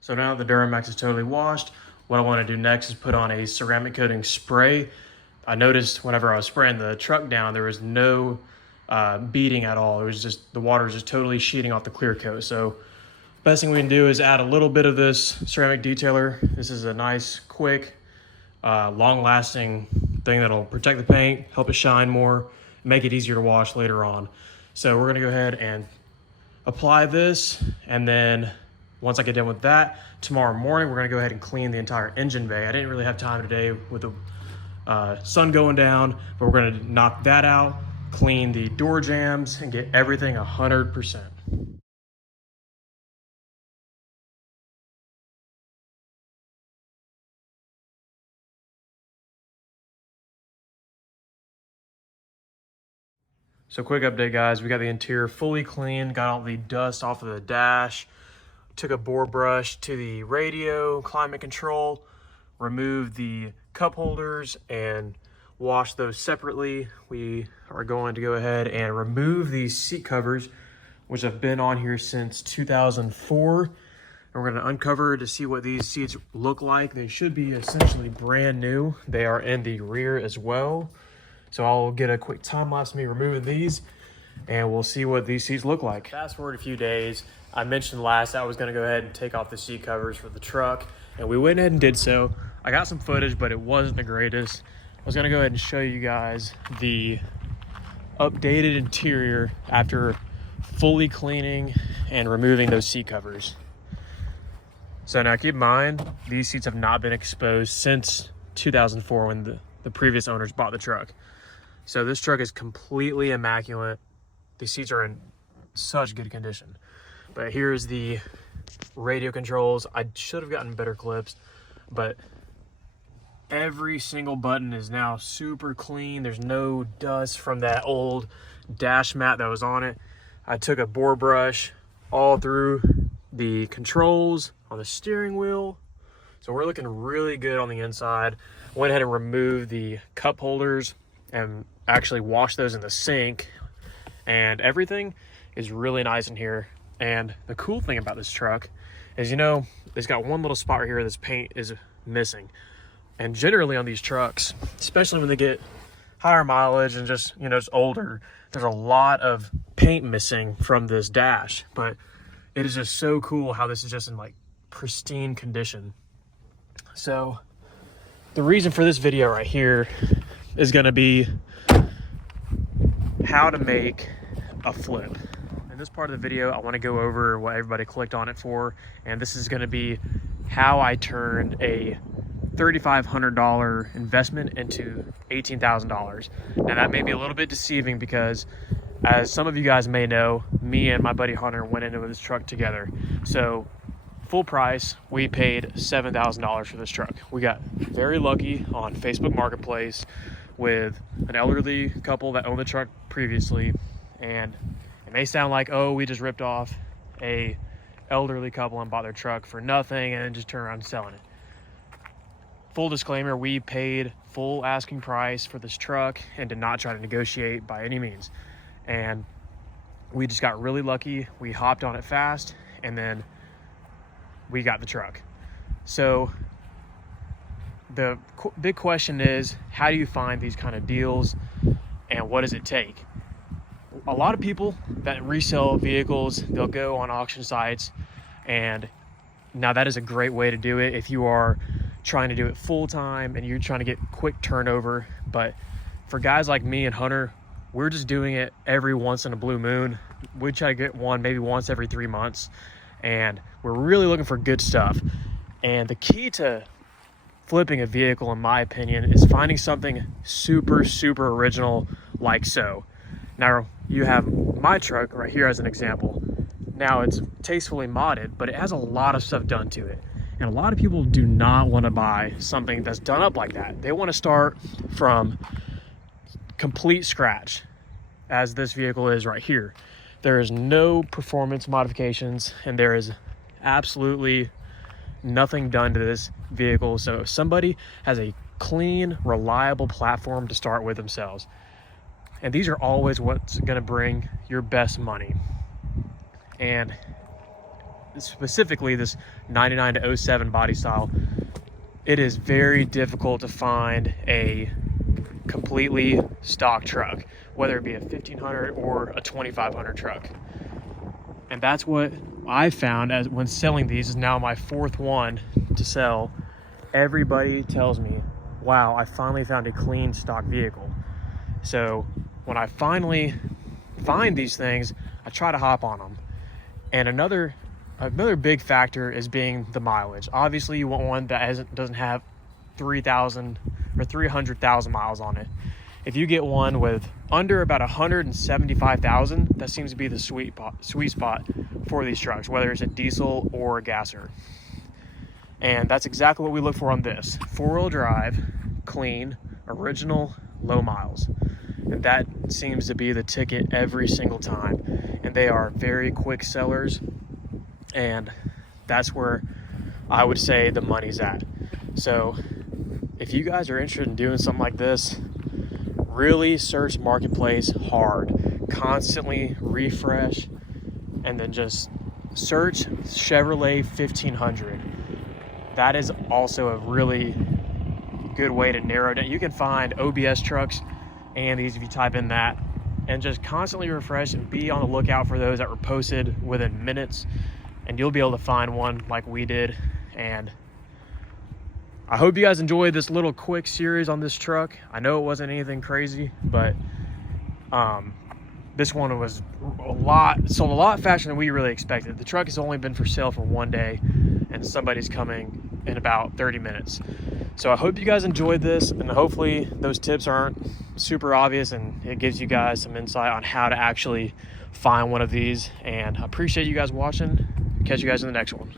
So now the Duramax is totally washed, what I want to do next is put on a ceramic coating spray. I noticed whenever I was spraying the truck down, there was no beading at all. It was just, the water was just totally sheeting off the clear coat. So best thing we can do is add a little bit of this ceramic detailer. This is a nice, quick, long-lasting thing that'll protect the paint, help it shine more, make it easier to wash later on. So we're gonna go ahead and apply this, and then once I get done with that, tomorrow morning we're gonna go ahead and clean the entire engine bay. I didn't really have time today with the sun going down, but we're gonna knock that out, clean the door jambs, and get everything 100%. So quick update, guys. We got the interior fully cleaned, got all the dust off of the dash, took a bore brush to the radio, climate control, removed the cup holders and washed those separately. We are going to go ahead and remove these seat covers, which have been on here since 2004. And we're gonna uncover to see what these seats look like. They should be essentially brand new. They are in the rear as well. So I'll get a quick time lapse of me removing these, and we'll see what these seats look like. Fast forward a few days, I mentioned last I was gonna go ahead and take off the seat covers for the truck, and we went ahead and did so. I got some footage, but it wasn't the greatest. I was gonna go ahead and show you guys the updated interior after fully cleaning and removing those seat covers. So now keep in mind, these seats have not been exposed since 2004 when the previous owners bought the truck. So this truck is completely immaculate. The seats are in such good condition. But here's the radio controls. I should have gotten better clips, but every single button is now super clean. There's no dust from that old dash mat that was on it. I took a bore brush all through the controls, on the steering wheel. So we're looking really good on the inside. Went ahead and removed the cup holders and actually washed those in the sink, and everything is really nice in here. And the cool thing about this truck is, you know, it's got one little spot right here this paint is missing. And generally on these trucks, especially when they get higher mileage and just, you know, just older, there's a lot of paint missing from this dash. But it is just so cool how this is just in like pristine condition. So the reason for this video right here is going to be how to make a flip. In this part of the video, I want to go over what everybody clicked on it for, and this is going to be how I turned a $3,500 investment into $18,000. Now that may be a little bit deceiving because, as some of you guys may know, me and my buddy Hunter went into this truck together. So full price, we paid $7,000 for this truck. We got very lucky on Facebook Marketplace with an elderly couple that owned the truck previously. And it may sound like, oh, we just ripped off a elderly couple and bought their truck for nothing and then just turned around and selling it. Full disclaimer, we paid full asking price for this truck and did not try to negotiate by any means. And we just got really lucky. We hopped on it fast, and then we got the truck. So the big question is, how do you find these kind of deals, and what does it take? A lot of people that resell vehicles, they'll go on auction sites, and now that is a great way to do it if you are trying to do it full time and you're trying to get quick turnover. But for guys like me and Hunter, we're just doing it every once in a blue moon. We try to get one maybe once every 3 months, and we're really looking for good stuff. And the key to flipping a vehicle, in my opinion, is finding something super original, like so. Now you have my truck right here as an example. Now it's tastefully modded, but it has a lot of stuff done to it. And a lot of people do not want to buy something that's done up like that. They want to start from complete scratch, as this vehicle is right here. There is no performance modifications, and there is absolutely nothing done to this vehicle. So if somebody has a clean, reliable platform to start with themselves, and these are always what's going to bring your best money. And specifically this 99 to 07 body style, it is very difficult to find a completely stock truck, whether it be a 1500 or a 2500 truck. And that's what I found as when selling these. Is now my fourth one to sell. Everybody tells me, wow, I finally found a clean stock vehicle. So when I finally find these things, I try to hop on them. And another big factor is being the mileage. Obviously you want one that doesn't have 3,000 or 300,000 miles on it. If you get one with under about 175,000, that seems to be the sweet spot for these trucks, whether it's a diesel or a gasser. And that's exactly what we look for on this. 4-wheel drive, clean, original, low miles. And that seems to be the ticket every single time. And they are very quick sellers. And that's where I would say the money's at. So if you guys are interested in doing something like this, really search Marketplace hard, constantly refresh, and then just search Chevrolet 1500. That is also a really good way to narrow down. You can find OBS trucks and these if you type in that, and just constantly refresh and be on the lookout for those that were posted within minutes, and you'll be able to find one like we did. And I hope you guys enjoyed this little quick series on this truck. I know it wasn't anything crazy, but this one was sold a lot faster than we really expected. The truck has only been for sale for one day, and somebody's coming in about 30 minutes. So I hope you guys enjoyed this, and hopefully those tips aren't super obvious and it gives you guys some insight on how to actually find one of these. And I appreciate you guys watching. Catch you guys in the next one.